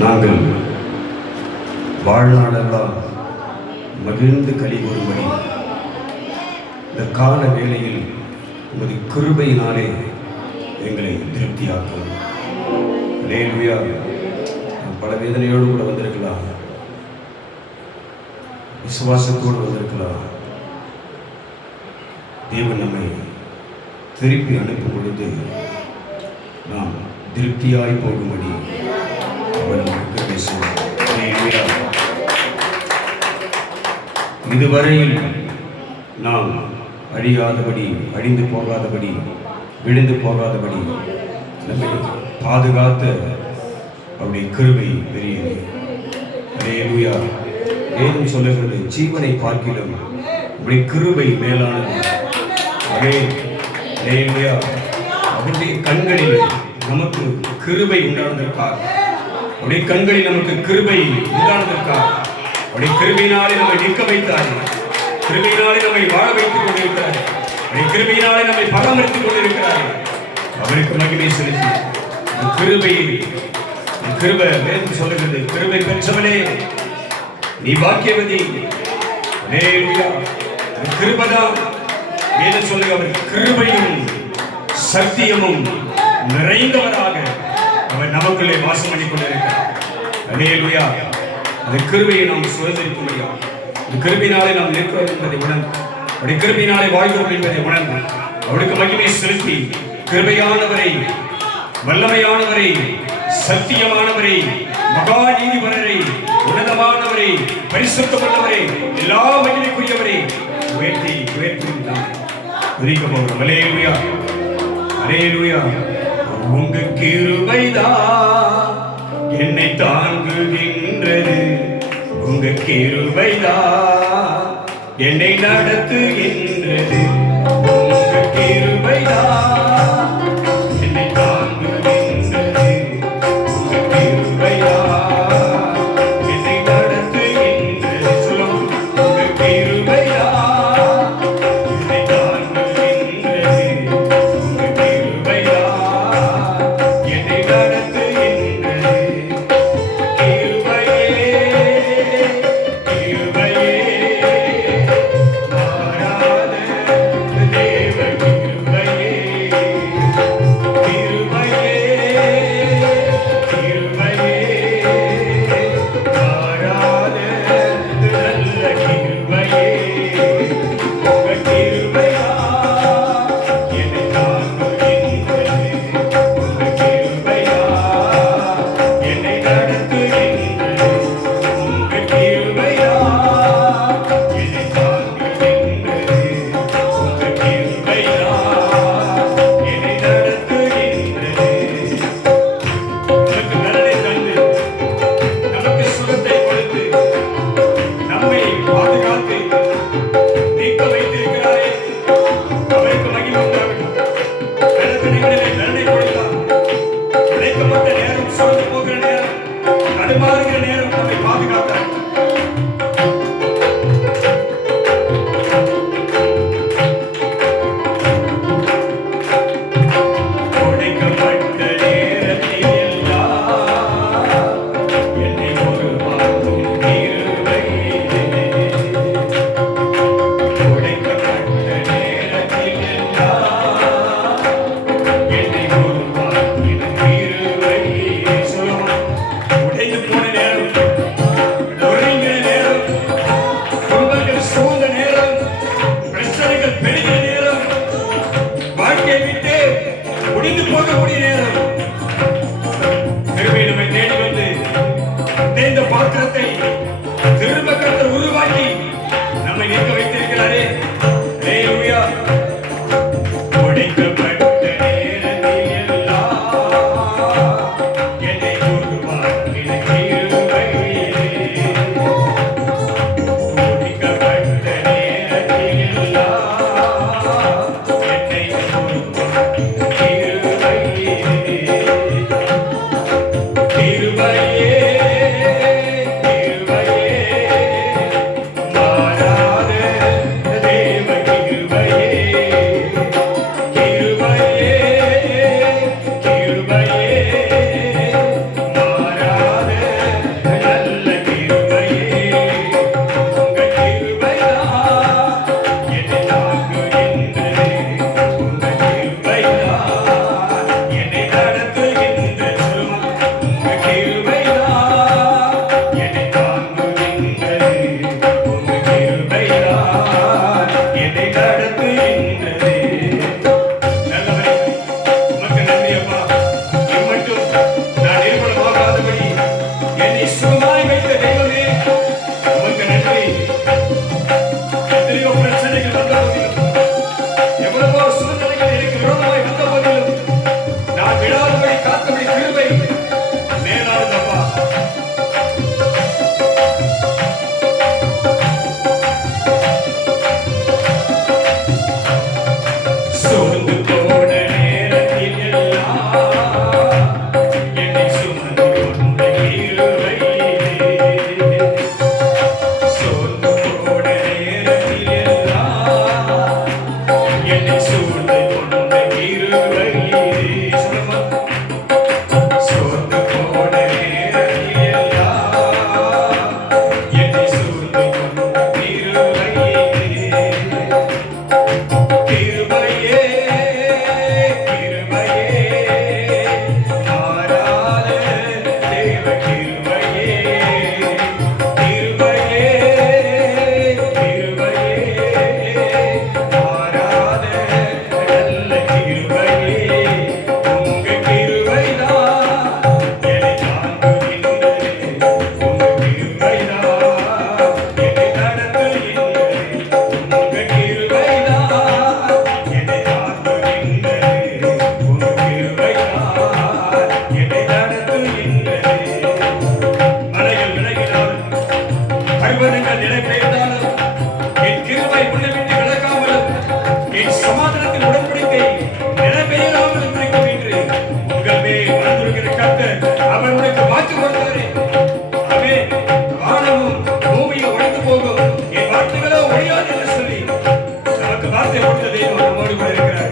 நாங்கள் வாழ்நாளெல்லாம் மகிழ்ந்து கலிகூறும்படி இந்த கால வேளையில் உமது கிருபையினாலே எங்களை திருப்தியாக்கும். அல்லேலூயா. பல வேதனையோடு கூட வந்திருக்கலாம், விசுவாசத்தோடு வந்திருக்கலாம். தேவன் நம்மை திருப்பி அனுப்பும் பொழுது நாம் திருப்தியாய் போகும்படி அவர் நமக்கு பேசுவார். இதுவரையில் நாம் அழியாதபடி, அழிந்து போகாதபடி, விழுந்து போகாதபடி நம்மை பாதுகாத்த அவருடைய கிருபை பெரியது. அல்லேலூயா. வேதம் சொல்லுகிறது, ஜீவனை பார்க்கிலும் அவருடைய கிருபை மேலானது. அல்லேலூயா. அவருடைய கண்களில் நமக்கு கிருபை உண்டானதற்காக, அவருடைய கண்களில் நமக்கு கிருபை உண்டானதற்காக, அவருடைய கிருபையினாலே நம்மை நிற்க வைத்தார், கிருபையினாலே நம்மை வாழ வைத்துக் கொண்டிருக்கிறார், அவருடைய கிருபையினாலே நம்மை பராமரித்துக் கொண்டிருக்கிறார். அவருக்கு மகிமை செலுத்தி கிருபையில் கிருபை வேதம் சொல்லுகிறது, கிருபை பெற்றவனே நீ பாக்கியவதி. அல்லேலூயா. கிருபைதான் வேதம் சொல்லுங்க, அவர் கிருபையும் சத்தியமும் நிறைந்தவராக அவர் நமக்குள்ளே வாசம் பண்ணி கொண்டிருக்கிறார். அல்லேலூயா. அந்த கிருபையை நாம் சுதந்திரிக்க முடியும். இந்த கிருபையினாலே நாம் நிற்கிறோம் என்பதை உணர்ந்து, அவருடைய கிருபையினாலே வாழ்கிறோம் என்பதை உணர்ந்து அவருக்கு மகிமை செலுத்தி, கிருபையானவரை, வல்லமையானவரை, சத்தியமானவரை, மகா நீதிபரரை, உன்னதமானவரை, பரிசுத்தமானவரை, எல்லா மகிமைக்குரியவரை உயர்த்தி உயர்த்தி நாம் துதிக்க போகிறோம். அல்லேலூயா. அல்லேலூயா. உங்க கிருபைதான் என்னை தாங்குகின்றது, உங்க கிருபைதான் என்னை நடத்துகின்றது, உங்க கிருபைதான் என்னை தாங்குகின்றது, உங்க கிருபைதான் என்னை நடத்துகின்றது. சொல்லும், உங்க கிருபைதான் என்னை தாங்குகின்றது, உங்க கிருபைதான் என்னை நடத்துகின்றது. கிருபையே கிருபையே மாறாத வாக்கு கொடுத்தாரே, ஆமென். வானமும் பூமியும் ஒழிந்து போகும், என் வார்த்தைகளோ ஒழியாது என்று சொல்லி நமக்கு வார்த்தை கொடுத்த தெய்வம் நம்மோடு கூட இருக்கிறார்.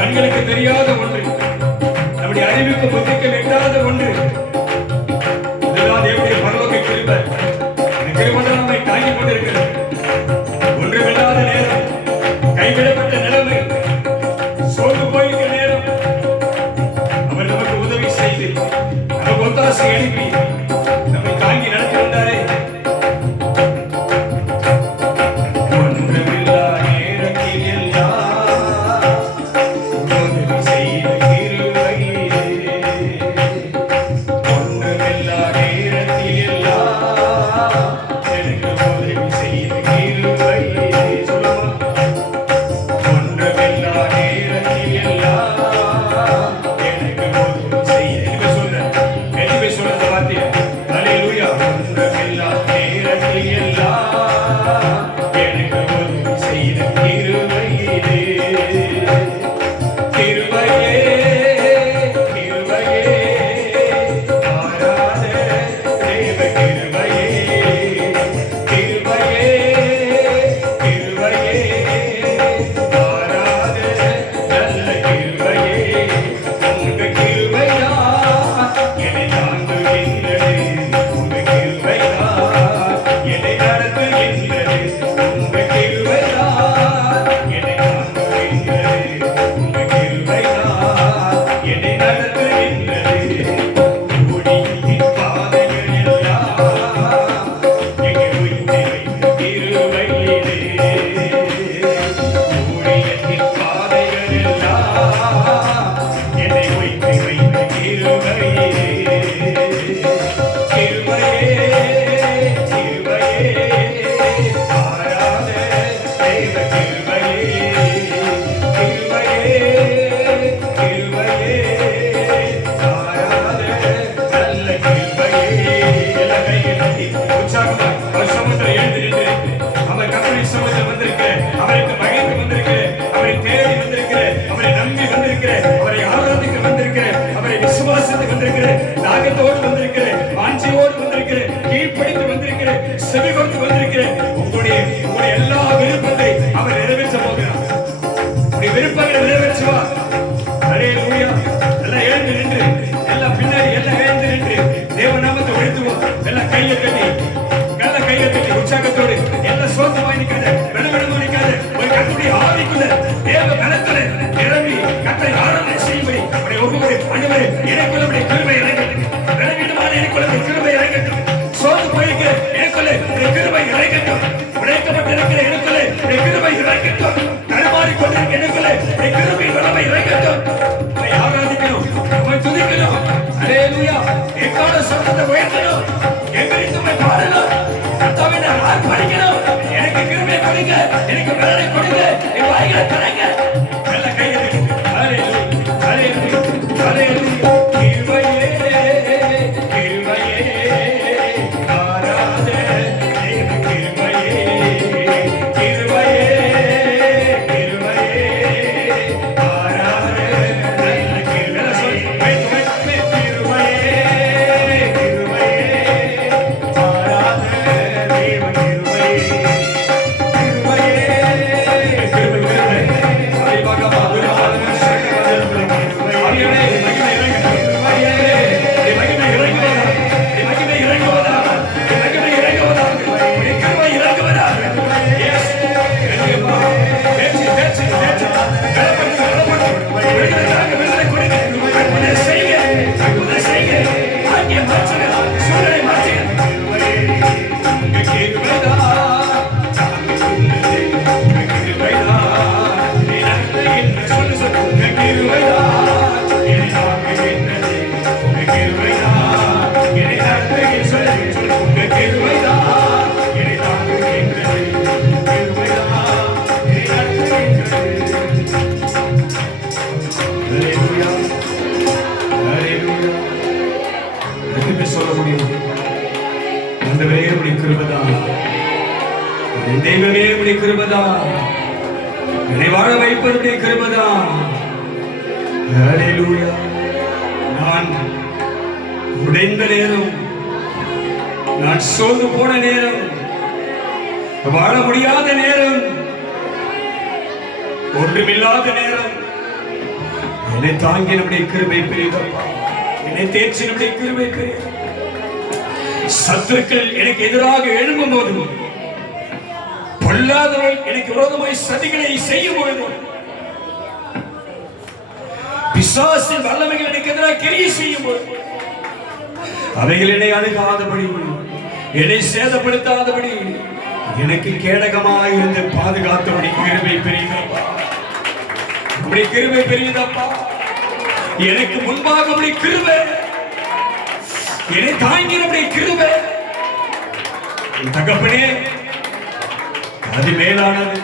கண்களுக்கு தெரியாத ஒன்று, நம்முடைய அறிவுக்கு புத்திக்கு எட்டாத ஒன்று, இதுதான் தேவனுடைய பரலோக கிருபை. இந்த கிருபை நம்மை தாங்கிக் கொண்டிருக்கிறது. ஒன்றுமில்லாத நேரம், கைவிடப்பட்ட நிலைமை, சோர்ந்து போயிருக்கிற நேரம், அவர் நமக்கு உதவி செய்து நமக்கு ஒத்தாசை அனுப்பி நம்மை தாங்கி நடத்தி வந்தாரே. செவி கொடுத்து வந்திருக்கிறேன். உங்களுடைய எல்லா விருப்பத்தை அவர் நிறைவேற்ற போகிறார். உங்களுடைய விருப்பங்களை நிறைவேற்றுவார். அல்லேலூயா. எல்லாம் எழுந்து நின்று, எல்லாம் பின்னாடி எல்லாம் எழுந்து நின்று தேவ நாமத்தை உயர்த்துவோம். எல்லாம் கையை கட்டி, எல்லாம் கையை கட்டி உற்சாகத்தோடு, எல்லாம் சோர்ந்து நிற்காத, வெளவெளமா நிற்காத, ஒரு கர்த்தருடைய ஆவிக்குள்ள தேவ பலத்துல நிரம்பி கர்த்தரை ஆராதனை செய்யும்படி அவருடைய ஒவ்வொரு ஆண்டவரே எனக்குள்ள உடைய கிருபை இறங்கட்டும். பலவீனமான எனக்குள்ள உடைய கிருபை இறங்கட்டும். சோர்ந்து போயிருக்கிற எனக்குள்ளே கிருபை இறங்கட்டும். உடைக்கப்பட்டிருக்கிற எனக்குள்ளே கிருபை இறங்கட்டும். தடுமாறி கொண்டிருக்கிற எனக்குள்ளே கிருபை வல்லமை இறங்கட்டும். உம்மை ஆராதிக்கணும், உம்மை துதிக்கணும். அல்லேலூயா. எக்கால சத்தத்தை உயர்த்தணும், எங்களுக்கு உம்மை பாடணும். கர்த்தாவே நான் ஆர்ப்பரிக்கணும். எனக்கு கிருபை கொடுங்க, எனக்கு பலனை கொடுங்க, என் வாய்களை தரங்க. நல்ல கையை அல்லேலூயா, அல்லேலூயா, அல்லேலூயா. எதுவுமே சொல்ல முடியும். ஆண்டவரே உடைய கிருபைதான், என் தெய்வமே உடைய கிருபைதான், என்னை வாழ வைப்பதுடைய கிருபைதான். ஹல்லேலூயா. நான் உடைந்த நேரம், நான் சோர்ந்து போன நேரம், வாழ முடியாத நேரம், ஒன்றுமில்லாத நேரம், என்னை தாங்கி நம்முடைய கிருபை பெரியதப்பா, என்னை தேய்ச்சி நம்முடைய கிருபை பெரியது. சத்துருக்கள் எனக்கு எதிராக எழும்பும் போது, பொல்லாதவர்கள் எனக்கு விரோதமாய் சதிகளை செய்யும் பொழுது, பிசாசின் வல்லமைகள் எனக்கு எதிராக கிரியை செய்யும் போது, அவைகள் என்னை அணுகாதபடி, என்னை சேதப்படுத்தாதபடி, எனக்கு கேடகமாய் இருந்து பாதுகாத்தபடி கிருபை பெரியதப்பா, அப்படி கிருபை பெரியதப்பா. எனக்கு முன்பாக அப்படி கிருபை, என்னை தாங்கினபடி கிருபை. தகப்பனே, அது மேலானது,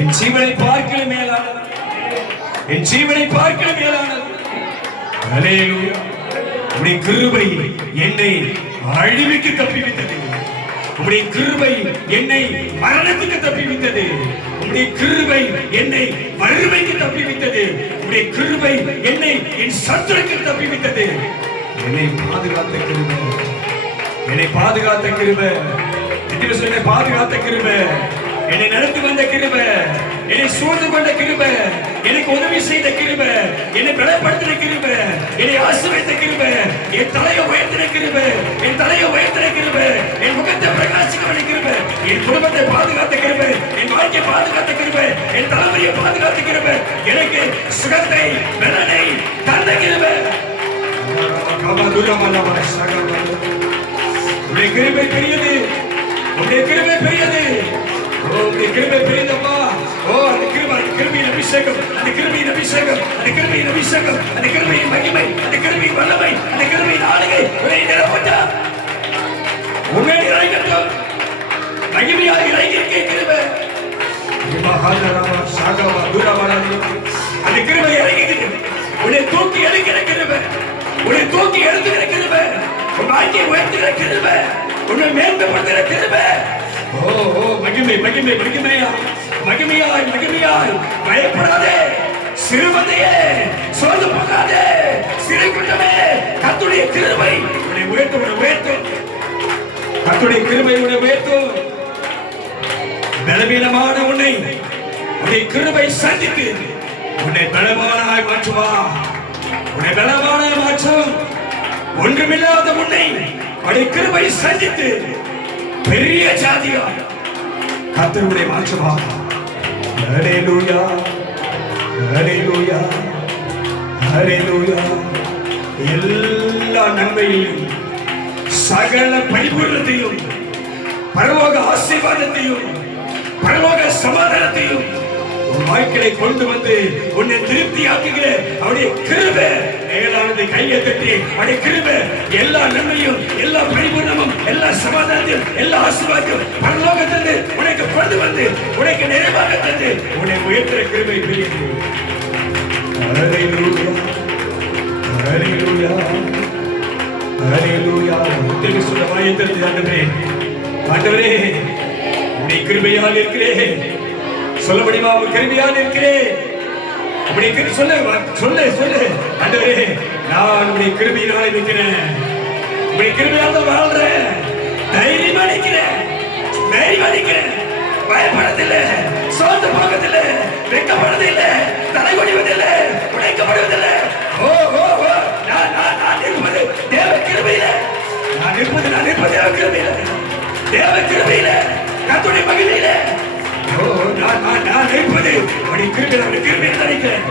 என் ஜீவனை பார்க்கல மேலானது, என் ஜீவனை பார்க்கல மேலானது. ஹல்லேலூயா. உம்முடைய கிருபை என்னை அழிவுக்கு தப்பிவித்தது, உம்முடைய கிருபை என்னை மரணத்துக்கு தப்பிவித்தது, உம்முடைய கிருபை என்னை வறுமைக்கு தப்பிவித்தது, உம்முடைய கிருபை என்னை என் சத்துருக்கு தப்பிவித்தது. என்னை பாதுகாத்த கிருபை, என்னை பாதுகாத்த கிருபை, என்னை பாதுகாத்த கிருபை, என்னை நடத்தி வந்த கிருபை, என்னை சூழ்ந்து கொண்ட கிருபை, எனக்கு உதவி செய்த கிருபை, என்னை பலப்படுத்தின கிருபை, என்னை ஆசீர்வதித்த கிருபை, என் தலையை உயர்த்தின கிருபை, என் தலையை உயர்த்தின கிருபை, என் முகத்தை பிரகாசிக்க பண்ண கிருபை, என் குடும்பத்தை பாதுகாத்த கிருபை, என் வாழ்க்கையை பாதுகாத்த கிருபை, என் தலைமுறையை பாதுகாத்த கிருபை, எனக்கு சுகத்தை பலனை தந்த கிருபை. உடைய கிருபை பெரியது, உடைய கிருபை பெரியது, உடைய கிருபை பெரியதப்பா. ஓ, அந்த கிருபை, அந்த கிருபையின் அபிஷேகம், அந்த கிருபையின் அபிஷேகம், அந்த கிருபையின் அபிஷேகம், அந்த கிருபையின் மகிமை, அந்த கிருபையின் வல்லமை, அந்த கிருபையின் ஆளுகை உன்னை நிரப்பட்டா, உன்னை இறங்கட்டும், மகிமையாக இறங்கியிருக்க கிருபை. அந்த கிருபை இறங்கிக்குது, உன்னை தூக்கி எடுக்கிற கிருபை, உன்னை தூக்கி எடுத்துக்கிற கிருபை, உன் வாழ்க்கையை உயர்த்துகிற கிருபை, உன்னை மேம்படுத்துகிற கிருபை. ஓ ஓ, மகிமை மகிமை மகிமையா, மகிமையாய் மகிமையாய். பயப்படாதே சிறுமந்தையே, சோர்ந்து போகாதே சிறை குற்றமே. கர்த்தருடைய கிருபை உன்னை உயர்த்தும், உன்னை உயர்த்தும். கர்த்தருடைய கிருபை உன்னை உயர்த்தும். பலவீனமான உன்னை உன்னை கிருபை சந்தித்து உன்னை பலமானாய் மாற்றுவா, உன்னை பலமான மாற்றும். ஒன்றுமில்லாத உன்னை உன்னை கிருபை சந்தித்து பெரிய ஜாதியாய் கர்த்தருடைய மாற்றுவா. ஹல்லேலூயா, ஹல்லேலூயா, ஹல்லேலூயா. எல்லா நன்மையையும், சகல பரிபூரணத்தையும், பரலோக ஆசீர்வாதத்தையும், பரலோக சமாதானத்தையும் உன் வாழ்க்கையை கொண்டு வந்து உன்னை திருப்தியாக்குகிற அவருடைய கிருபை மேலானது. கையை தட்டி அவருடைய கிருபை எல்லா நன்மையும், எல்லா பரிபூர்ணமும், எல்லா சமாதானத்தையும், எல்லா ஆசீர்வாதத்தையும் பரலோகத்திலிருந்து உனக்கு கொண்டு வந்து உனக்கு நிறைவாக தந்து உன்னை உயர்த்துற கிருபை பெரியது. ஹல்லேலூயா, ஹல்லேலூயா, ஹல்லேலூயா. உத்தமி சொல்ல வாயை திறந்து, ஆண்டவரே, ஆண்டவரே, உன்னை கிருபையால் இருக்கிறேன். சொல்ல முடியுமா? உன் கிருபையால் இருக்கிறேன். உன்னை சொல்ல சொல்ல சொல்லு. ஆண்டவரே, நான் உன்னை கிருபையினால இருக்கிறேன். உன்னை கிருபையால் தான் வாழ்றேன். தைரியமா நிக்கிறேன், தைரியமா நிக்கிறேன். பயப்படுறதில்லை, சோர்ந்து போவதில்லை, வெட்கப்படுவதில்லை, தலை குனிவதில்லை, உடைக்கப்படுவதில்லை. ஓ ஓ ஓ, நான் இருப்பது தேவ கிருபையில, நான் இருப்பது தேவ கிருபையில, தேவ கிருபையில, கர்த்தருடைய மகிமையில. ஓ, நான் இருப்பது உடைய கிருபையில நினைக்கிறேன்.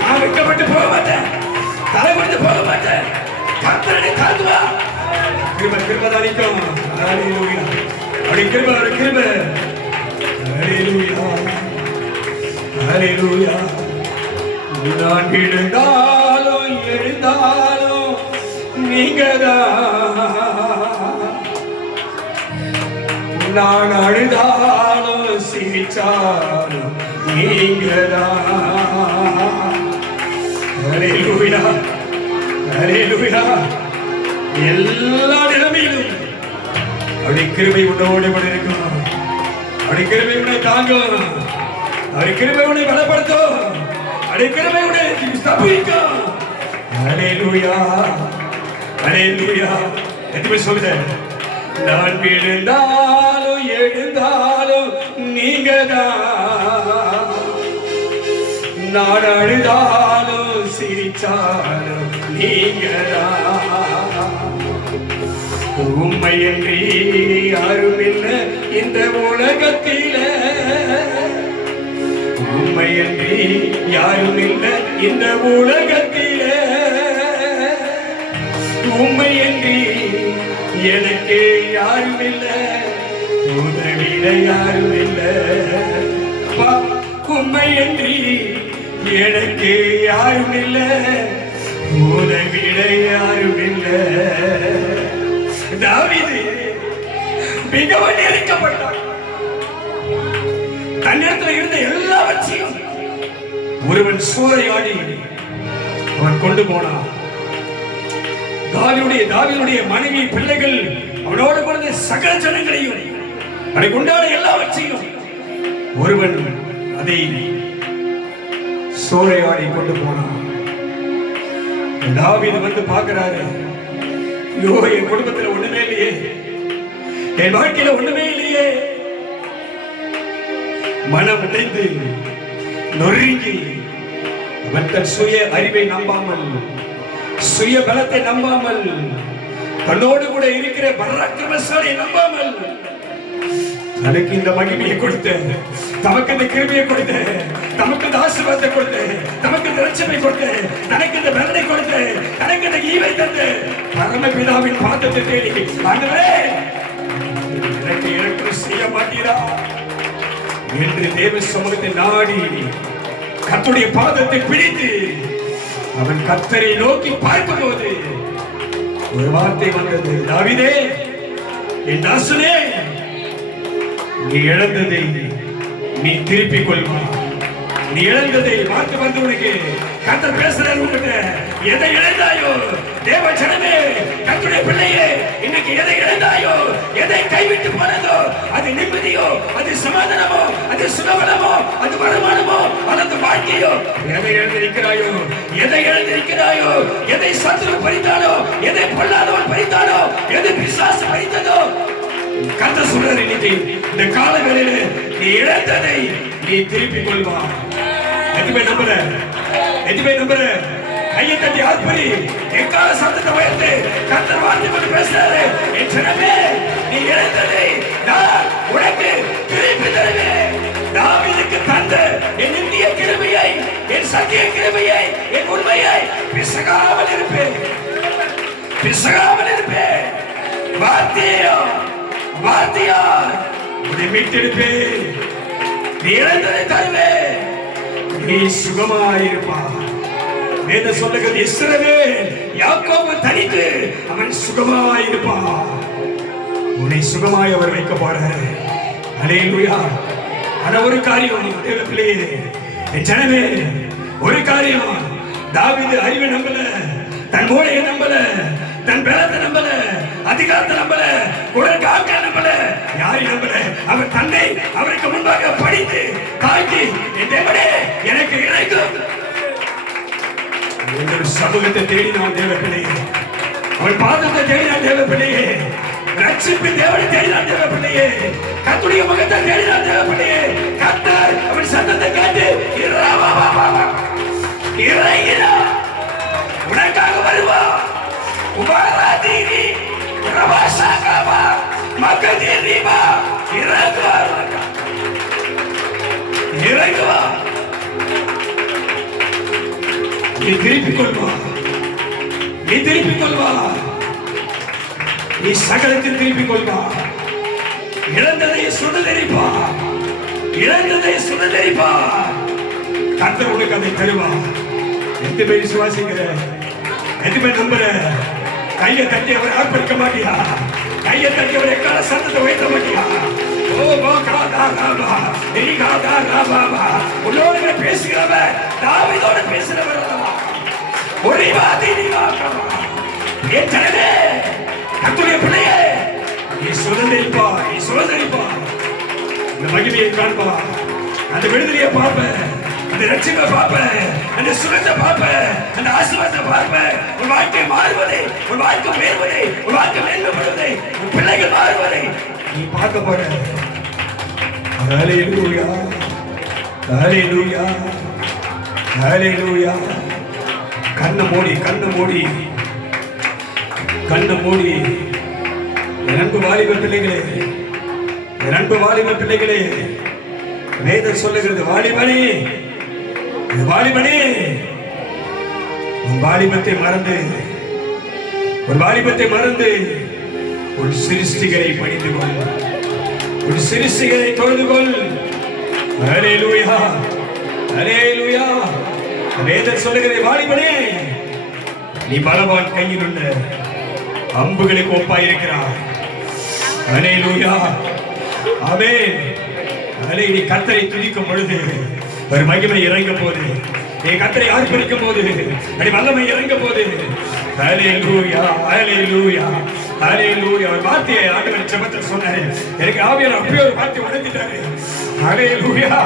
நான் வெட்கப்பட்டு போக மாட்டேன், தலை குனிந்து போக மாட்டேன். கர்த்தரை தாழ்த்துவா, கிருபை கிருபை தான் நிற்கும். ஹல்லேலூயா, உடைய கிருபை, உடைய கிருபை. ஹல்லேலூயா, ஹல்லேலூயா. நான் விழுந்தாலும் எழுந்தாலும் நீங்கதான், நான் அழுதாலும் சிரிச்சாலும் நீங்கதான். ஹல்லேலூயா, ஹல்லேலூயா. எல்லா நிலைமையிலும் அவருடைய கிருபை உன்னோடு கூட இருக்கும். அவருடைய கிருபை உன்னை தாங்கும். அவருடைய கிருபை உன்னை பலப்படுத்தும். அவருடைய கிருபை உன்னை ஸ்தாபிக்கும். ஹல்லேலூயா, ஹல்லேலூயா. எதுவுமே சொல்லுங்க. நான் விழுந்தாலும் எழுந்தாலும் நீங்க தான், நான் அழுதாலும் சிரிச்சாலும் நீங்க தான். உண்மையின்றி யாரும் இல்லை இந்த உலகத்தில, உண்மையின்றி யாரும் இல்லை இந்த உலகத்தில, உண்மையின்றி எனக்கு யாரும் இல்லை, உதவிட யாரும் இல்லை. உண்மையின்றி எனக்கு யாரும் இல்லை, உதவிட யாரும் இல்லை. தாவீது மிகவும் நெருக்கப்பட்டான். தன்னிடத்தில் இருந்த எல்லாவற்றையும் ஒருவன் சூறையாடி அவன் கொண்டு போனான். தாவீதுடைய மனைவி, பிள்ளைகள், அவனோடு பிறந்த சகல ஜனங்களையும், அவனுக்கு உண்டான எல்லாவற்றையும் ஒருவன் அதை சூறையாடி கொண்டு போனான். தாவீது வந்து பார்க்கிறாரு, ஐயோ, என் குடும்பத்தில் ஒண்ணுமே இல்லையே, என் வாழ்க்கையில ஒண்ணுமே இல்லையே. மனம் உடைந்து நொறுங்கி அவன் தன் சுய அறிவை நம்பாமல், சுய பலத்தை நம்பாமல், தன்னோடு கூட இருக்கிற பராக்கிரமசாலியை நம்பாமல், தனக்கு இந்த மகிமையை கொடுத்த, தமக்கு இந்த கிருபையை கொடுத்த, தமக்கு இந்த ஆசீர்வாதத்தை கொடுத்த, தமக்கு இந்த ரட்சிப்பை கொடுத்த, தனக்கு இந்த பலனை கொடுத்த, தனக்கு இந்த ஈவை தந்த பரமபிதாவின் பாதத்தை தேடி, ஆண்டவரே எனக்கு இரக்கம் செய்ய மாட்டீரா என்று தேவ சமூகத்தை நாடி கர்த்தருடைய பாதத்தை பிடித்து அவன் கர்த்தரை நோக்கி பார்க்கும்போது ஒரு வார்த்தை வந்தது, தாவீதே, என் தாசனே, நீ இழந்ததை நீ திருப்பிக் கொள்வாய். நீ இழந்ததை வார்த்தை வந்து உனக்கு கர்த்தர் பேசுறாரு உங்ககிட்ட. எதை இழந்தாயோ தேவ ஜனமே, கர்த்தருடைய பிள்ளையே, இன்னைக்கு எதை இழந்தாயோ, எதை கைவிட்டு போனதோ, அது நிம்மதியோ, அது சமாதானமோ, அது சுகவனமோ, அது வருமானமோ, அல்லது வாழ்க்கையோ, எதை இழந்திருக்கிறாயோ, எதை இழந்திருக்கிறாயோ, எதை சத்துரு பறித்தானோ, எதை பொல்லாதவன் பறித்தானோ, எதை பிசாசு பறித்ததோ, கர்த்தர் சொல்றாரு, இன்னைக்கு இந்த கால வேளையில நீ இழந்ததை நீ திருப்பிக் கொள்வா. எதுவுமே நம்புற, எதுவுமே நம்புற, கையை தட்டி ஆர்ப்பரி, எக்கால சத்தத்தை உயர்த்து கர்த்தர் வார்த்தை கொண்டு பேசுறாரு. என் ஜனமே, நீ இழந்ததை நான் உனக்கு திருப்பி தருவேன். தாவீதுக்கு தந்த என் இந்திய கிருபையை, என் சத்திய கிருபையை, என் உண்மையை பிசகாமல் இருப்பேன், பிசகாமல் இருப்பேன். வார்த்தையோ வார்த்தையா உன்னை மீட்டெடுப்பேன். நீ இழந்ததை தருவேன். நீ சுகமாயிருப்பா. வேத சொல்லுகிறது, இஸ்ரவேல் யாக்கோபு தனித்து அவன் சுகமாயிருப்பான். உன்னை சுகமாய் அவர் வைக்க போறார். ஹல்லேலூயா. ஆனா ஒரு காரியம் தேவ பிள்ளையே, என் ஜனமே, ஒரு காரியம், தாவீது அறிவை நம்பல, தன் மூளையை நம்பல, தன் பலத்தை நம்பல, அதிகாரத்தை நம்பல, குரல் காக்க நம்பல, யாரை நம்பல, அவர் தன்னை அவருக்கு முன்பாக படித்து தாக்கி, என் தேவனே எனக்கு இறைக்கும். உங்கள் சமூகத்தை தேடினான் தேவ பிள்ளையே, அவன் பாதத்தை தேடினான் தேவ பிள்ளையே, ரட்சிப்பு தேவனை தேடினான் தேவ பிள்ளையே, கர்த்தருடைய முகத்தை தேடினான் தேவ பிள்ளையே. கர்த்தர் அவன் சத்தத்தை கேட்டு இறையினா உனக்காக வருவா. உபாராதீனி ரவாசாகவா மகதீரிமா இறங்குவா, இறங்குவா. நீ திருப்பிக் கொள்வா, நீ திருப்பிக் கொள்வா, நீ சகலத்தை திருப்பிக் கொள்வா. இழந்ததை சுடதெரிப்பா, இழந்ததை சுடதெரிப்பா. கர்த்தர் உனக்கு அதை தருவா. எத்தனை பேர் விசுவாசிக்கிற, எத்தனை பேர் நம்புற? கையை தட்டி அவரை ஆர்ப்பரிக்க மாட்டியா? கையை தட்டி அவரை எக்கால சத்தத்தை வைக்க மாட்டியா? ஓ காதா ராபா, நீ காதா ராபா. உன்னோட பேசுகிறவ தாவீதோட பேசுறவர் அல்லவா? ஒரு வாதி என் ஜனமே, கர்த்தருடைய பிள்ளையே, நீ சுதந்திரிப்பா, நீ சுதந்திரிப்பா. இந்த மகிமையை காண்பா, அந்த விடுதலையை பார்ப்ப, அந்த ரட்சிப்பை பார்ப்ப, அந்த சுகத்தை பார்ப்ப, அந்த ஆசீர்வாதத்தை பார்ப்ப. உன் வாழ்க்கை மாறுவதை, உன் வாழ்க்கை உயர்வதை, உன் வாழ்க்கை மேன்மைப்படுவதை, உன் பிள்ளைகள் மாறுவதை நீ பார்க்க போற. ஹல்லேலூயா, ஹல்லேலூயா, ஹல்லேலூயா. கண்ணை மூடி, கண்ணை மூடி, கண்ணை மூடி. என் அன்பு வாலிப பிள்ளைகளே, என் அன்பு வாலிப பிள்ளைகளே, வேதம் சொல்லுகிறது, வாலிபனே, வாலிபனே, உன் வாலிபத்தை மறந்து, உன் வாலிபத்தை மறந்து உன் சிருஷ்டிகரை பணிந்து கொள், உன் சிருஷ்டிகரை தொழுது கொள். ஹல்லேலூயா, ஹல்லேலூயா. வேதம் சொல்லுகிறது, வாலிபனே, நீ பலவான் கையில் உள்ள அம்புகளுக்கு ஒப்பாயிருக்கிறாய். ஹல்லேலூயா, ஆமென். நீ கர்த்தரை துதிக்கும் பொழுது ஒரு மகிமை இறங்க போது, நீ கர்த்தரை ஆர்ப்பரிக்கும் போது அடி வல்லமை இறங்க போது. ஹல்லேலூயா, ஹல்லேலூயா, ஹல்லேலூயா. ஒரு வார்த்தையை ஆண்டவர் ஜெபத்தில் சொன்னாரு, எனக்கு ஆவியானவர் அப்படியே ஒரு வார்த்தை உணர்த்திட்டாரு. ஹல்லேலூயா,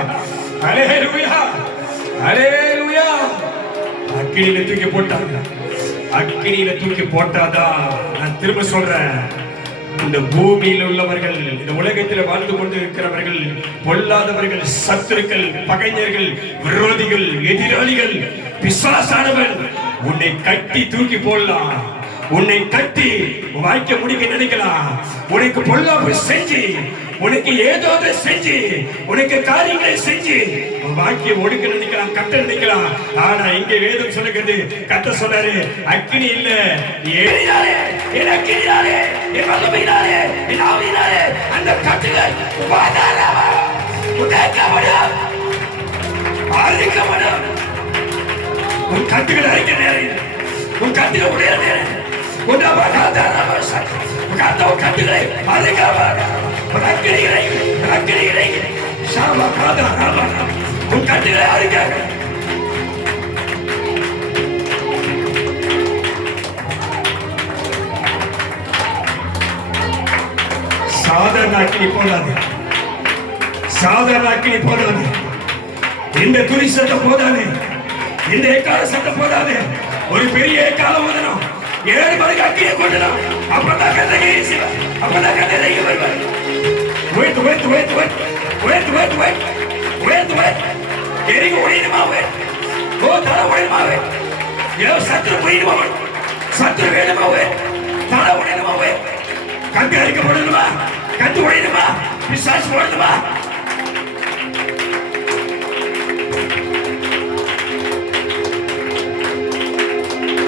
ஹல்லேலூயா, ஹல்லேலூயா. அக்கினியில தூக்கி போட்டாங்க, அக்கினியில தூக்கி போட்டாதான். நான் திரும்ப சொல்றேன், இந்த பூமியில் உள்ளவர்கள், இந்த உலகத்தில் வாழ்ந்து கொண்டு இருக்கிறவர்கள், பொல்லாதவர்கள், சத்துருக்கள், பகைஞர்கள், விரோதிகள், எதிராளிகள், பிசாசானவன் உன்னை கட்டி தூக்கி போடலாம், உன்னை கட்டி வாழ்க்கை முடிக்க நினைக்கலாம், உனக்கு பொல்லாப்பு செஞ்சு, உனக்கு ஏதோ செஞ்சு, உனக்கு காரியங்களை செஞ்சு வாழ்க்கையை ஒடுக்க நினைக்கலாம், கட்ட நினைக்கலாம். ஆனா இங்க வேதம் சொல்லுகிறது, கட்ட சொன்னாரு, அக்கினி இல்ல, என் அக்கினியாலே, என் வல்லமையினாலே, என் ஆவியினாலே அந்த கட்டுகள் உடைக்கப்படும், அழிக்கப்படும். உன் கட்டுகள் அழிக்க நேரம், உன் கட்டுகள் உடைய நேரம், உன் கட்டுகளை அழிக்காமல் உன் கட்டுகளை அழிக்காக. சாதாரண அக்கினி போடாது, சாதாரண அக்கினி போடாது. இந்த குறி சட்டம் போதாது, இந்த ஏக்கால சட்டம் போதாது. ஒரு பெரிய ஏக்காலம் ஓதணும், 7 மணிக்கு அக்கினியை கொண்டணும். அப்பதான் கதையை செய்வார், அப்பதான் கதையை வருவார். Wait, wait, wait, wait, wait, wait, wait, wait, wait. எரிங்க ஒழியுமா? wait. ஓ தலை ஒழியுமா? wait. ஏதோ சத்துரு போயிடுமா? wait. சத்துரு வேணுமா? wait. தலை ஒழியுமா? wait. கத்தி அடிக்கப்படணுமா? கத்தி ஒழியுமா? பிசாசு போடணுமா?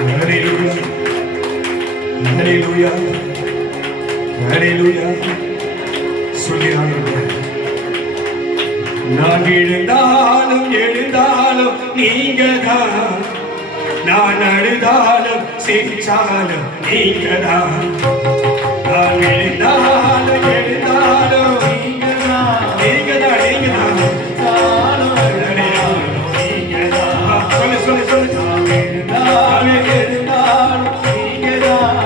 Hallelujah, hallelujah, hallelujah. நான் எழுந்தாலும் எழுந்தாலும் நீங்கதான், நான் அழுதாலும் சிரிச்சாலும் நீங்கதான். நான் எழுந்தாலும் எழுந்தாலும் நீங்கதான், நீங்கதான், நீங்கதான். சொல்லு சொல்லு சொல்லு. எழுந்தாலும் எழுந்தாலும் நீங்கதான்,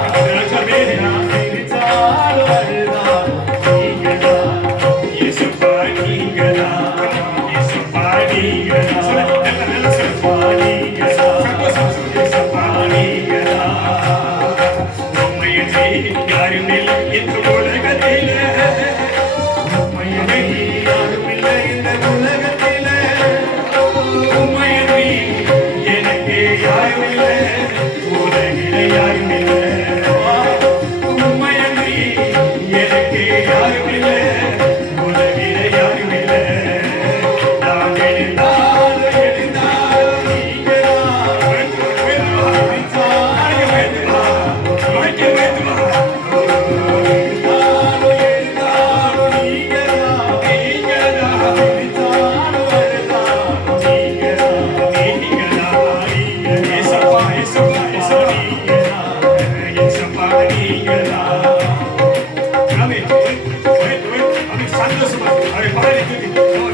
சந்தோஷமா அவரை பாடி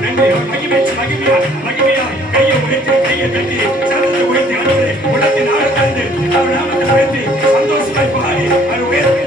நன்றி மகிமையா கையை உயர்த்தி கையை கையை தட்டி சத்தத்தை உயர்த்தி ஆண்டவரே உள்ளத்தின் ஆழத்திலிருந்து அவர் நாமத்தை உயர்த்தி சந்தோஷமாய் பாடி அவர் உயர்த்தி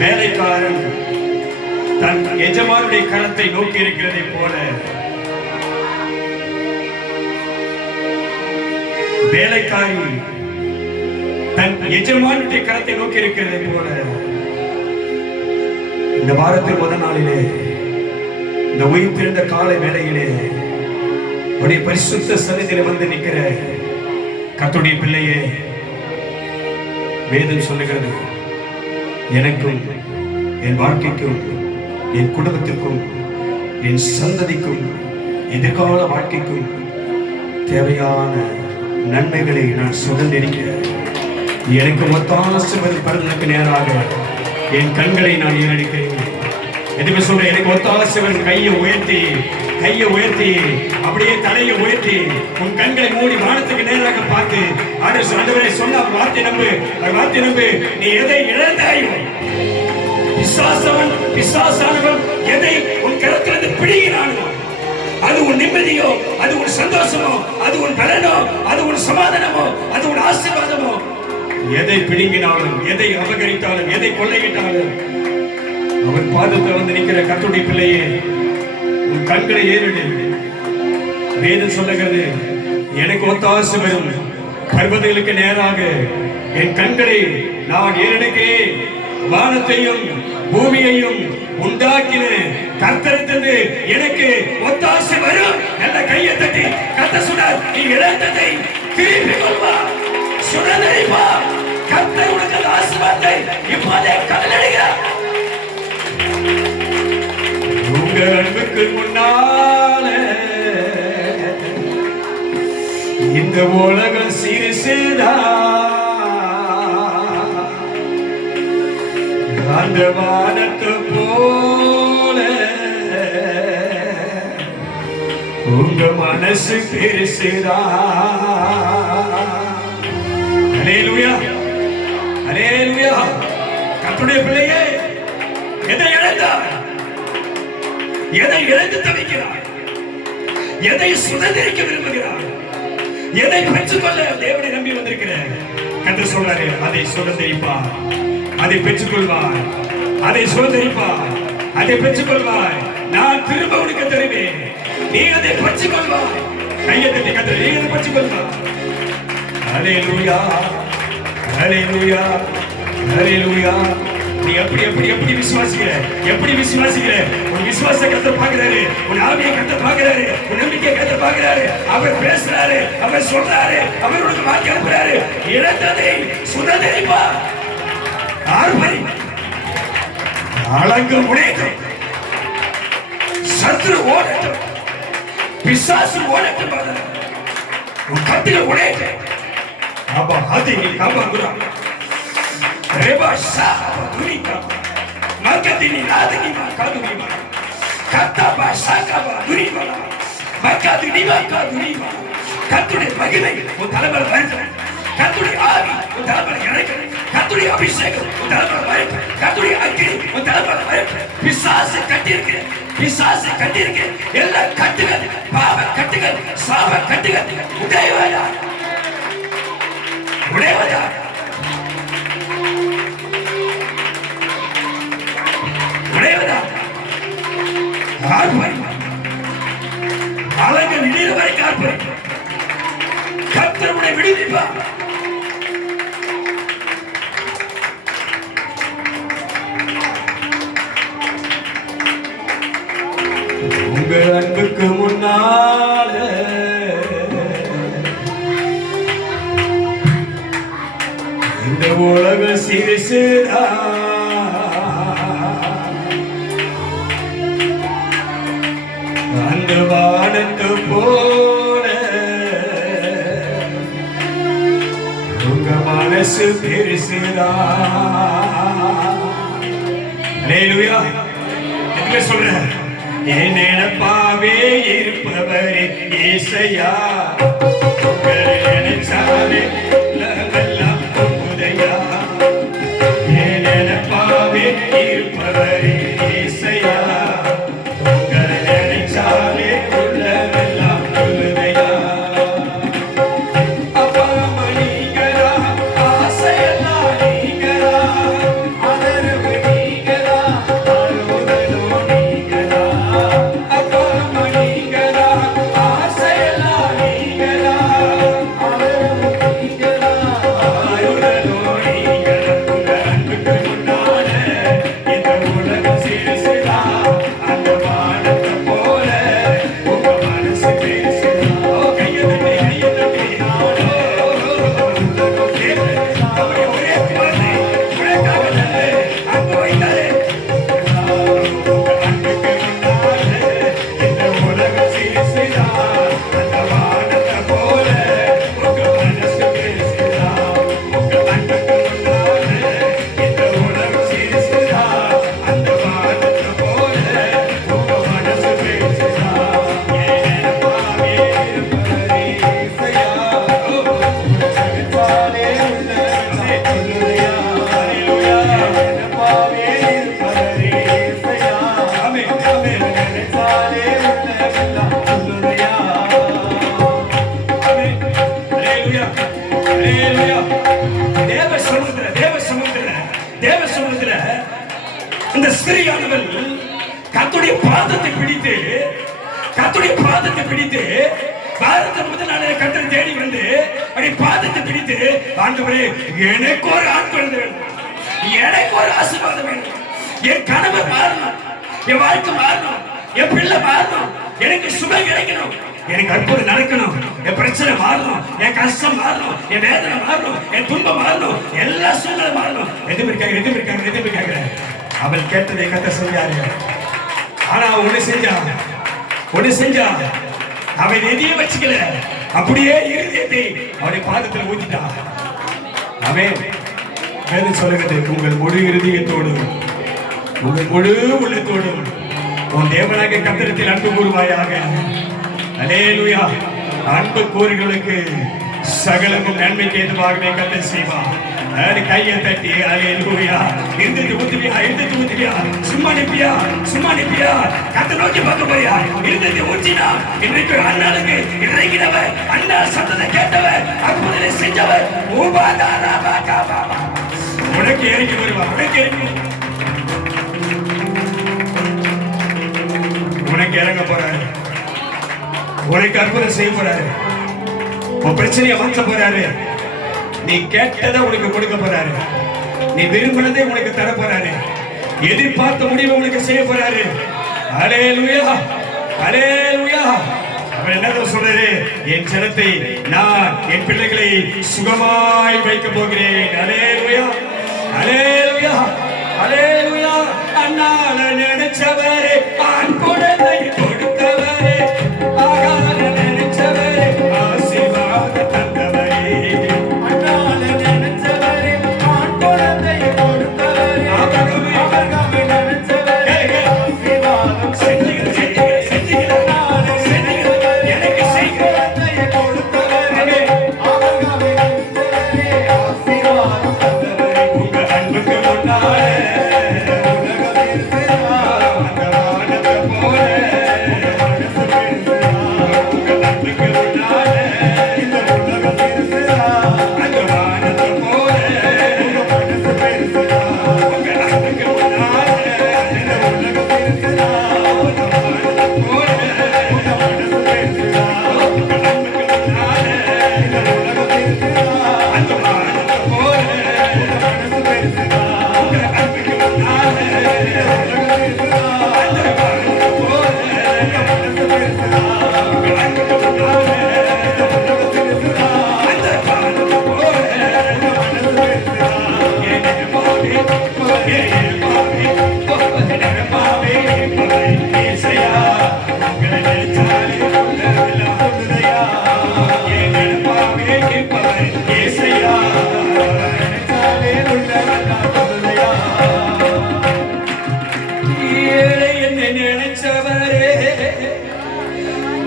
வேலைக்காரன் தன் எஜமானுடைய கரத்தை நோக்கி இருக்கிறதை போல வேலைக்காரி தன் எஜமானுடைய கரத்தை நோக்கி இருக்கிறதை போல இந்த வாரத்தின் முதல் நாளிலே இந்த உயிர்த்திருந்த காலை வேளையிலே உடைய பரிசுத்த சன்னிதியிலே வந்து நிற்கிற கர்த்தருடைய பிள்ளையே, வேதம் சொல்லுகிறது, எனக்கும் என் வாழ்க்கைக்கும் என் குடும்பத்திற்கும் என் சந்ததிக்கும் எதிர்கால வாழ்க்கைக்கும் தேவையான நன்மைகளை நான் சுதந்திரிக்க எனக்கு ஒத்தாசை பருவனுக்கு நேராக என் கண்களை நான் ஏறெடுக்கிறேன். எதுவுமே சொல்றேன், எனக்கு ஒத்தாசை வரும் கையை உயர்த்தி அப்படியே தலையை உயர்த்தி உன் கண்களை மூடி வானத்துக்கு நேராக பார்த்து ஆண்டவரே சொன்ன வார்த்தை நம்பு. நீ எதை இழந்தாயோ, பிசாசானவன் எதை உன் கரத்திலிருந்து பிடிக்கிறானோ, அது உன் நிம்மதியோ, அது உன் சந்தோஷமோ, அது உன் பலனோ, அது உன் சமாதானமோ, அது உன் ஆசீர்வாதமோ, எதை பிடுங்கினாலும், எதை அபகரித்தாலும், எதை கொள்ளையிட்டாலும், அவன் பாதத்தில் வந்து நிற்கிற கர்த்தருடைய பிள்ளையே, உன் கண்களை ஏறிடு. வேதம் சொல்லுகிறது, எனக்கு ஒத்தாசை வரும் பர்வதங்களுக்கு நேராக என் கண்களை நான் ஏறெடுக்கிறேன். வானத்தையும் பூமியையும் உண்டாக்கின கர்த்தரிடமிருந்து எனக்கு ஒத்தாசை வரும். நல்ல கையை தட்டி கர்த்தர் சொன்னார், நீ இழந்ததை திருப்பி கொள்வா, சுதந்திரிப்பா. கர்த்தர் உனக்கு ஆசீர்வாதத்தை இப்போதே கட்டளையிடுகிறார். உங்க அன்புக்கு முன்னால இந்த உலகம் சிறுசுதா, அந்த வானத்தை போல உங்க மனசு பெருசுதா. அல்லேலூயா, அல்லேலூயா. கர்த்தருடைய பிள்ளையே, எதை இழந்தாய்? எதை இழந்து தவிக்கிறாய்? எதை சுதந்திரிக்க விரும்புகிறாய்? எதை பெற்றுக்கொள்ள தேவனை நம்பி வந்திருக்கிறேன்? கர்த்தர் சொல்றாரு, அதை சுதந்திரிப்பார், அதை பெற்றுக்கொள்வாய், அதை சுதந்திரிப்பாய், அதை பெற்றுக்கொள்வாய். நான் திரும்ப உனக்கு தருவேன், நீ அதை பெற்றுக்கொள்வாய். கையை தட்டி கர்த்தர், நீ அதை பெற்றுக்கொள்வாய். அல்லேலூயா, அல்லேலூயா, அல்லேலூயா. நீ எப்படி விசுவாசிக்கிற? உன் விசுவாச கர்த்தர் பார்க்கிறாரு, உன் ஆவியை கர்த்தர் பார்க்கிறாரு, உன் நம்பிக்கை கர்த்தர் பார்க்கிறாரு. அவர் பேசுறாரு, அவர் சொல்றாரு, அவர் உனக்கு வாக்கி அனுப்புறாரு. இழந்ததை சுதந்திரிப்பா. ஆர்ப்பரி, அலங்கு உடையட்டும், சத்துரு ஓடட்டும், பிசாசு ஓடட்டும், உன் கட்டுகள் உடையட்டும். அப்பா அது அப்பா குரா Rebasha Durika Makadini Radini Kadurima Kataba Sakaba Durima Makadini Makadurima Katuri Magine Utalabar Varta Katuri Abi Utalabar Yaraka Katuri Abhishek Utalabar Varta Katuri Agni Utalabar Varta Pisase Katirke Ella Katigal Baba Katigal Sava Katigal Udayavada அலங்கள் இடையில வரை copper கர்த்தருடைய விடுவிப்பா. உங்க அன்புக்கு முன்னால இந்த உலக சிறுசுதா, அந்த வானத்து போல உங்க மனசு பெருசுதா. அல்லேலூயா. என்ன சொல்ற? என் நினைப்பாவே இருப்பவரே ஏசையா, நினைச்சாலே எல்லாம் உதயா. என் நினைப்பாவே இருப்பவரே ஏசையா, See நினைச்சாலே உள்ளமெல்லாம் சொல்லுதையா. ஆமென். அல்லேலூயா. அல்லேலூயா. தேவ சமூகத்துல இந்த ஸ்திரீயானவள் கர்த்தருடைய பாதத்தை பிடித்து பாரதம் முதல் நாளே கர்த்தரை தேடி வந்து அப்படி பாதத்தை பிடித்து, ஆண்டவரே எனக்கு ஒரு ஆண் குழந்தை வேண்டும், எனக்கு ஒரு ஆசீர்வாதம் வேண்டும், என் கனவு மாறணும், என் வாழ்க்கை மாறணும், என் பிள்ளை மாறணும், எனக்கு சுகம் கிடைக்கணும், எனக்கு அற்புதம் நடக்கணும், என் பிரச்சனை மாறணும், என் கஷ்டம் மாறணும், என் வேதனை மாறணும், என் துன்பம் மாறணும், எல்லா சூழ்நிலை மாறணும். எதுவும் இருக்காங்க. அவள் கேட்டதை கர்த்தர் சொன்னாரு. ஆனா ஒண்ணு செஞ்சா அவன் எதையும் வச்சுக்கல, அப்படியே இருதயத்தை அவருடைய பாதத்தில் ஊத்திட்டா. ஆமென். வேதம் சொல்லுகிறது, உங்கள் முழு இருதயத்தோடு உங்கள் முழு உள்ளத்தோடு உன் தேவனாகிய கர்த்தரிடத்தில் அன்பு கூறுவாயாக. அல்லேலூயா. அன்பு கூறுகளுக்கு சகலமும் நன்மைக்கு ஏதுவாகவே கர்த்தர் செய்வார். கையை தட்டி அல்லேலூயா. இருந்தது ஊத்துவியா, சும்மா நிப்பியா, கர்த்தர் நோக்கி பார்க்க போறியா? இருந்தது ஊற்றினா இன்றைக்கு அண்ணாளுக்கு இறங்கினவர், அண்ணா சத்தத்தை கேட்டவர், அற்புதத்தை செஞ்சவர் உனக்கு இறங்கி வருவார். உனக்கு இறங்க போறாரு, உனக்கு அற்புதம் செய்ய போறாரு, உன் பிரச்சனையை மாற்ற போறாரு, நீ கேட்டதை உனக்கு கொடுக்க போறாரு, நீ விரும்பினதை உனக்கு தர போறாரு, எதிர்பார்த்த முடிவை உனக்கு செய்ய போறாரு. அல்லேலூயா. அல்லேலூயா. அவர் என்ன சொல்றாரு? என் ஜனத்தை நான், என் பிள்ளைகளை சுகமாய் வைக்க போகிறேன். அல்லேலூயா. அல்லேலூயா. அல்லேலூயா. அண்ணால நினைச்சவரே, ஆண் குழந்தை கொடுத்தவரே, ஆகால நினைச்சவரே, ஆசீர்வாதம் தந்தவரே, அண்ணால நினைச்சவரே, ஆண் குழந்தை கொடுத்தவரே, அவர்காக நினைச்சவரே, ஆசீர்வாதம் செஞ்சீங்க. எனக்கு செய்ய கொடுத்தவரே, அவர்காக நினைச்சவரே, ஆசீர்வாதம் தந்தவரே. உங்க அன்புக்கு முன்னாலே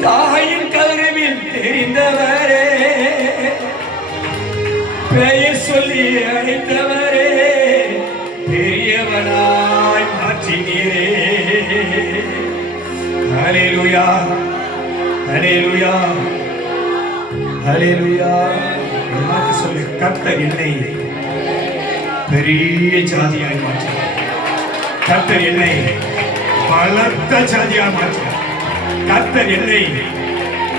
தாயின் கருவில் தெரிந்தவரே, பெயர் சொல்லி அழைத்தவரே, பெரியவனாய் மாற்றினீரே. ஹல்லேலூயா. ஹல்லேலூயா. ஹல்லேலூயா. சொல்லு, கர்த்தர் என்னை பெரிய ஜாதியாய் மாற்றினார். கர்த்தர் என்னை பலத்த ஜாதியாய் மாற்றினார். கர்த்தர் என்னை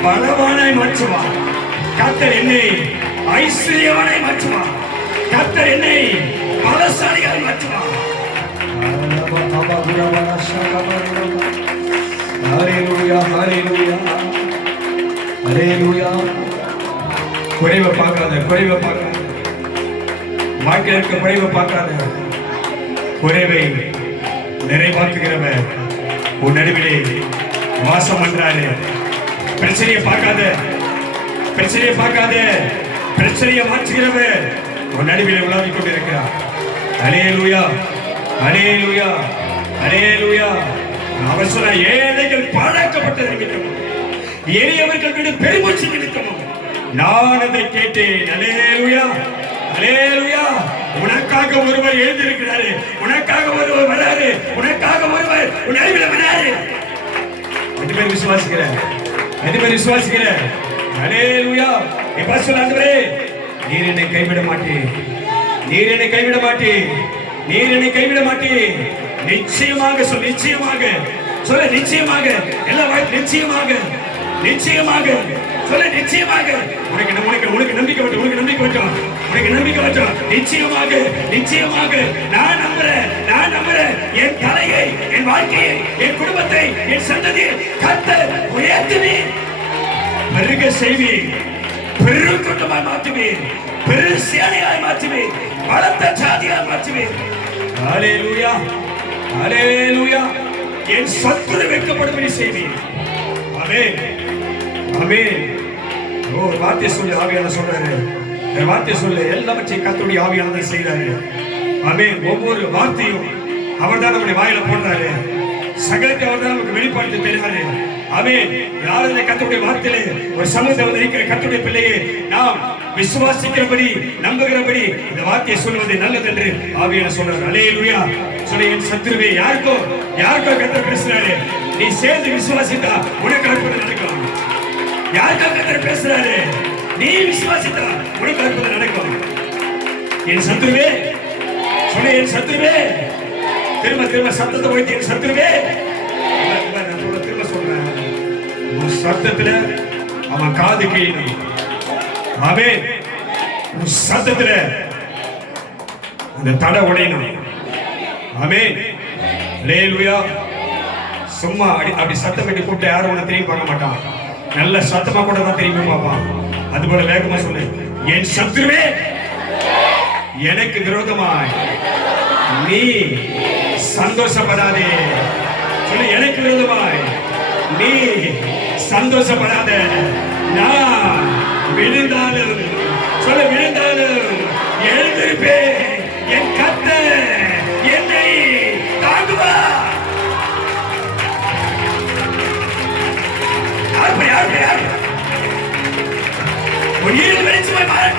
பலவானாய் மாற்றுவார். கர்த்தர் என்னை ஐஸ்வர்யவானாய் மாற்றுவார். கர்த்தர் என்னை பலசாலியாய் மாற்றுவார். ஹல்லேலூயா. ஹல்லேலூயா. ஹல்லேலூயா. குறைவை பார்க்காத, வாழ்க்கையில் இருக்க குறைவை பார்க்காத, குறைவை நிறைவாக்குகிறவர் உன் நடுவிலே வாசம் பண்றாரு. பிரச்சனையை பார்க்காத, பிரச்சனையை மாற்றுகிறவர் உன் நடுவிலே உலாவிக் கொண்டிருக்கிறார். அல்லேலூயா. அல்லேலூயா. அல்லேலூயா. அவர் சொன்ன ஏழைகள் பாழாக்கப்பட்ட நிமித்தமும் எளியவர்கள் மீது பெருமூச்சு நிமித்தமும் நான் அதை கேட்டேன். அல்லேலூயா. அல்லேலூயா. உனக்காக ஒருவர் எழுந்திருக்கிறாரு, உனக்காக ஒருவர் வராரு, உனக்காக ஒருவர் உன் நடுவில் வராரு. பேர் விசுவாசிக்கிற? எத்தனை பேர் விசுவாசிக்கிற? ஹல்லேலூயா. இப்ப சொல்ல ஆண்டவரே, நீர் என்னை கைவிட மாட்டீர், நீர் என்னை கைவிட மாட்டீர், நீர் என்னை கைவிட மாட்டீர். நிச்சயமாக சொல், நிச்சயமாக சொல்ல, நிச்சயமாக எல்லா வாய்ப்பு, நிச்சயமாக நிச்சயமாக சொல்ல, நிச்சயமாக. உனக்கு உனக்கு நம்பிக்கை வச்சோம், உனக்கு நம்பிக்கை வச்சோம், உனக்கு நம்பிக்கை வச்சோம். நிச்சயமாக நிச்சயமாக நான் நம்புறேன், நான் நம்புறேன். என் தலையை, என் வாழ்க்கையை, என் குடும்பத்தை, என் சந்ததியை கர்த்தர் உயர்த்துவீர், பெருக செய்வீர், பெருக்கூட்டமாய் மாற்றுவீர், பெரு சேனையாய் மாற்றுவீர், பலத்த ஜாதியாய் மாற்றுவீர். ஹல்லேலூயா, ஹல்லேலூயா. என் சத்துரு வெட்கப்படும்படி செய்வீர். ஆமென், ஆமென். ஓ, வார்த்தை சொல்லு, ஆவியானவர் சொல்றாரு. வார்த்தை சொல்லு, எல்லாவற்றையும் கர்த்தருடைய ஆவியானவர் செய்றாரு. ஆமென். ஒவ்வொரு வார்த்தையும் அவர்தான் நம்முடைய வாயில போடுறாரு. சகலத்தை அவர்தான் நமக்கு வெளிப்படுத்தி தருகிறாரு. ஆமென். யார் இந்த கர்த்தருடைய வார்த்தையிலே ஒரு சமூகத்தில் வந்து இருக்கிற கர்த்தருடைய பிள்ளையை நாம் விசுவாசிக்கிறபடி, நம்புகிறபடி இந்த வார்த்தையை சொல்வது நல்லது என்று ஆவியானவர் சொல்றாரு. ஹல்லேலூயா. சொல்ல, என் சத்துருவே, யாருக்கோ கர்த்தர் பேசுறாரு. நீ சேர்ந்து விசுவாசித்தா உனக்கு அற்புதம் நடக்கும். யாருக்கோ கர்த்தர் பேசுறாரு, நீ விசுவாசித்தா உனக்கு அற்புதம் நடக்கும். என் சத்துருவே சொல்ல, என் சத்துருவே. திரும்ப திரும்ப சத்தத்தை போயிட்டு, என் சத்துருவே. திரும்ப சொல்றேன், உன் சத்தத்துல அவன் காது கிழியணும். ஆமென். உன் சத்தத்துல அந்த தடை உடையணும். ஆமென். ஹல்லேலூயா. சும்மா அப்படி சத்தம் கட்டி கூப்பிட்டு யாரும் உன்னை திரும்பி பார்க்க மாட்டான். நல்ல சத்தமா கூட தான் திரும்பி பார்ப்பான். அது போல வேகமா சொல்லு, என் சத்துருவே, எனக்கு விரோதமாய் நீ சந்தோஷப்படாதே. சொல்லு, எனக்கு விரோதமாய் நீ சந்தோஷப்படாத. நான் விழுந்தாலும், சொல்ல, விழுந்தாலும் எழுந்திருப்பேன். என் கர்த்தர் என்னை தாங்குவா. உன் ஈரல் வெளிச்சமாய் மாறும்,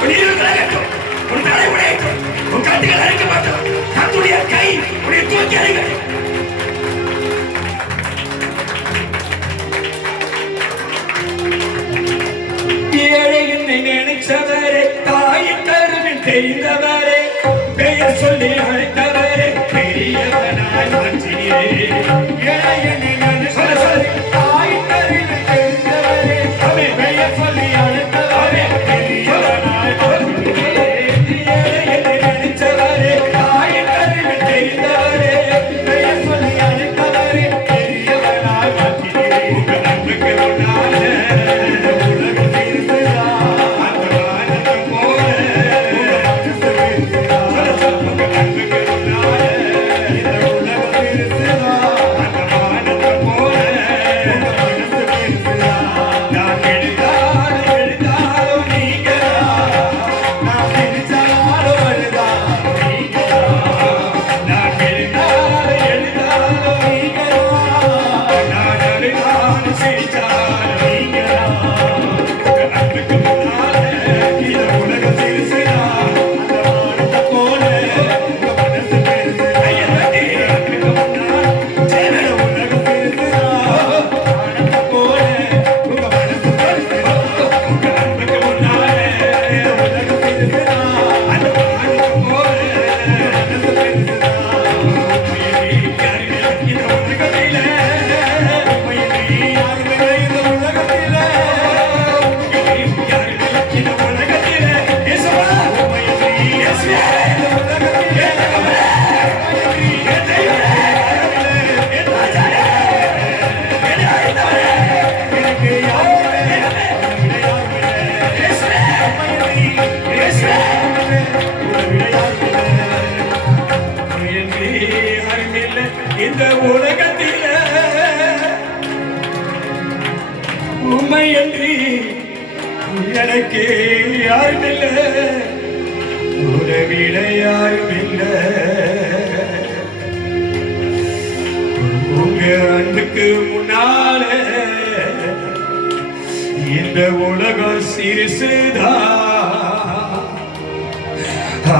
உன் ஈரல் விலகட்டும், உன் தலை உடையட்டும், உன் கட்டுகள் அழைக்க மாட்டோம். கர்த்தருடைய கை உன்னை தூக்கி அழைக்கட்டும். ஏழை என்னை நினைச்சவரே, தாயின் கருவில் தெரிந்தவரே, பெயர் சொல்லி அழைத்தவரே, பெரியவனாய் மாற்றினீரே. ஏழை என்னை நினைச்சவரே, தாயின் கருவில் தெரிந்தவரே, பெயர் சொல்லி அழைத்தவரே, பெரியவனாய் மாற்றினீரே. ஏழை என்னை நினைச்சவரே, தாயின் கருவில் தெரிந்தவரே, பெயர் சொல்லி அழைத்தவரே, பெரியவனாய் மாற்றினீரே. உங்க நம்பிக்கை உண்டான இந்த உலகத்தில உண்மை என்று எனக்கு யாரும் இல்லை, உறவிட யாரும் இல்லை. உங்க அன்புக்கு முன்னால இந்த உலகம் சிறுசுதான்.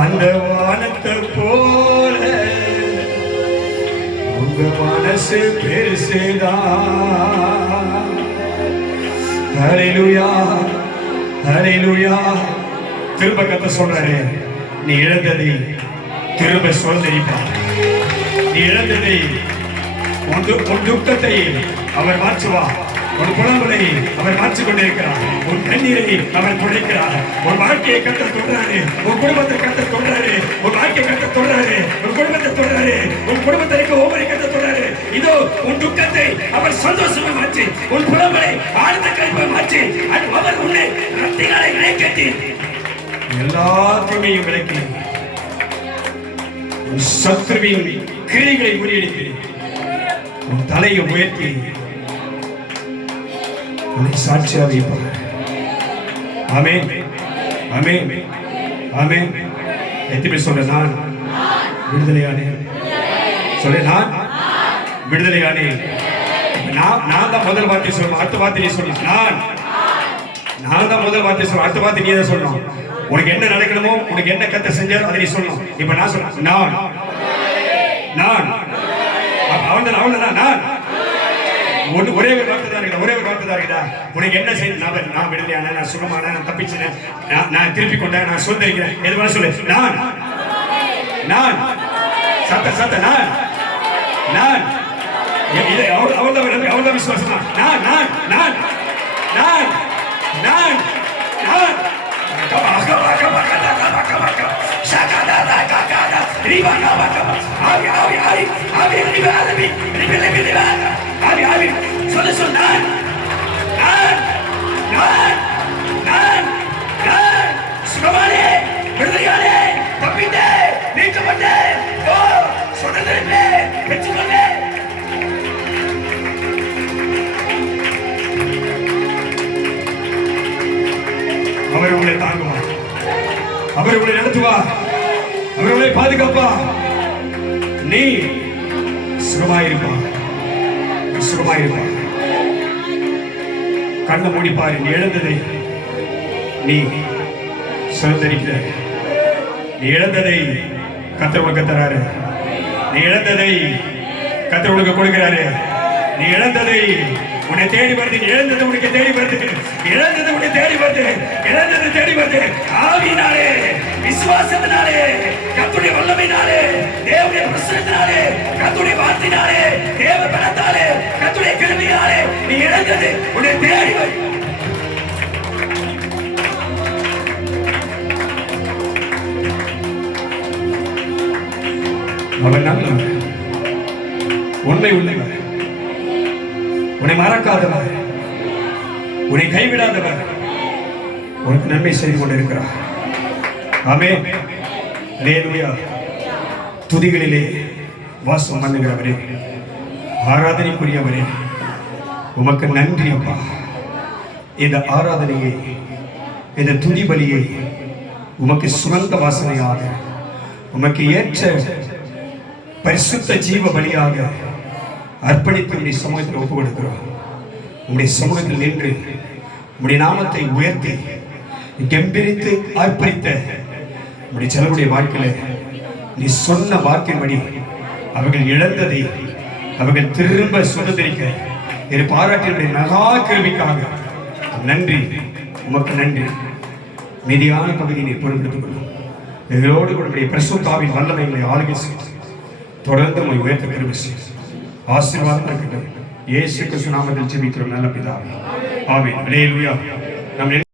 அந்த வானத்தை போல உங்க மனசு பெருசுதான். ஹல்லேலூயா, ஹல்லேலூயா. திரும்ப கத்த சொல்றாரு, நீ இழந்ததை திரும்ப சுதந்திரிப்பார். நீ இழந்ததை உன் துக்கத்தை அவர் மாற்றுவார். உன் புலம்பலை அவர் மாற்றிக் கொண்டிருக்கிறார். உன் கண்ணீரை அவர் துடைக்கிறார். உன் வாழ்க்கையை கத்த தொடுறாரு. உன் குடும்பத்தை கத்த தொடுறாரு. உன் வாழ்க்கையை கத்த தொடுறாரு. உன் குடும்பத்தை தொடுறாரு. உன் குடும்பத்திற்கு ஒவ்வொரு கத்த தொடுறாரு. இதோ உன் துக்கத்தை அவர் சந்தோஷமா மாற்றி, உன் புலம்பலை ஆழ்ந்த கழிப்பை மாற்றி, அவர் உன்னை ரத்திகளை இணைக்கட்டி எல்லா தீமையும் விலக்கி உன் சத்துருவின் கிரிகளை முறியடித்து உன் தலையை உயர்த்தி உன்னை சாட்சியாக வைப்பார். ஆமென், ஆமென், ஆமென். எத்தனை சொல்ற, நான் விடுதலையானேன். சொல்ல, நான் விடுதலையானேன். நான் தான் முதல் வார்த்தை சொல்லணும். அடுத்த வார்த்தை நீ சொல்லணும். நான் தான் முதல் வார்த்தை சொல்லணும். அடுத்த வார்த்தை நீ தான் சொல்லணும். உனக்கு என்ன நடக்கணுமோ, உனக்கு என்ன கத்த செஞ்சாரோ அதை நீ சொல்லணும். இப்ப நான் சொல்றேன், நான் அவன் நான் ஒரே ஒரு வார்த்தை தான் இருக்குதா, ஒரே ஒரு வார்த்தை தான் இருக்குதா. உனக்கு என்ன செய்யணும்? நான் விடுதலையான, நான் சுகமான, நான் தப்பிச்சேன், நான் திருப்பி கொண்டேன், நான் சுதந்திரிக்கிறேன். எது வேணா சொல்லு. நான் சத்த நான் அவ்வளவுதான் விசுவாசம் தான். நான் சுகமானே, விடுதலையானே, தப்பித்தே, நீக்கப்பட்டே, சுதந்திரமே பெற்றுக்கொண்டே. அவர் உங்களை தாங்குவார். அவர் உங்களை நடத்துவார். அவர் உங்களை பாதுகாப்பார். நீ சுகமாயிருப்பார். கண்ணை மூடிப்பாரு. நீ இழந்ததை நீ சுதந்திரிக்கிற. நீ இழந்ததை கர்த்தர் உனக்கு தராரு. நீ இழந்ததை கர்த்தர் உனக்கு கொடுக்கிறாரு. நீ இழந்ததை உன்னை தேடி வருது. இழந்தது உனக்கு தேடி வருது. இழந்தது உன்னை தேடி வருது. இழந்தது தேடி வருது. ஆவியினாலே, விசுவாசத்தினாலே, கர்த்தருடைய வல்லமையினாலே, தேவனுடைய பிரசன்னத்தினாலே, கர்த்தருடைய வார்த்தையினாலே, தேவ பலத்தாலே, கர்த்தருடைய கிருபையினாலே நீ இழந்தது உன்னை தேடி வருது. அவர் நல்லவர், உண்மை உள்ளவர், உன்னை மறக்காதவர், உன்னை கைவிடாதவர், உனக்கு நன்மை செய்து கொண்டிருக்கிறார். ஆமென், அல்லேலூயா. துதிகளிலே வாசம் பண்ணுகிறவரே, ஆராதனைக்குரியவரே, உமக்கு நன்றி அப்பா. இந்த ஆராதனையை, இந்த துதி பலியை உமக்கு சுகந்த வாசனையாக, உமக்கு ஏற்ற பரிசுத்த ஜீவ பலியாக அர்ப்பணித்து உடைய சமூகத்தில் ஒப்புக் கொடுக்கிறோம். உடைய சமூகத்தில் நின்று உடைய நாமத்தை உயர்த்தி கெம்பீரித்து அர்ப்பணித்த உடைய சிலருடைய வாழ்க்கையில நீ சொன்ன வார்த்தையின்படி அவர்கள் இழந்ததை அவர்கள் திரும்ப சுதந்திரிக்க இரு பாராட்டினுடைய மகா கிருபைக்காக நன்றி. உமக்கு நன்றி. மீதியான பகுதியை நீ பொருட்படுத்திக் கொள்ளும். எங்களோடு உடைய பரிசுத்தாவின் வல்லமைகளை ஆளுகை செய்து தொடர்ந்து உம்மை உயர்த்த கிருபை செய்யும். ஆசீர்வாதம் இருக்கட்டும். இயேசு கிறிஸ்து நாமத்தில் ஜெபிக்கிறோம் நல்ல பிதாவே. ஆமென். அல்லேலூயா.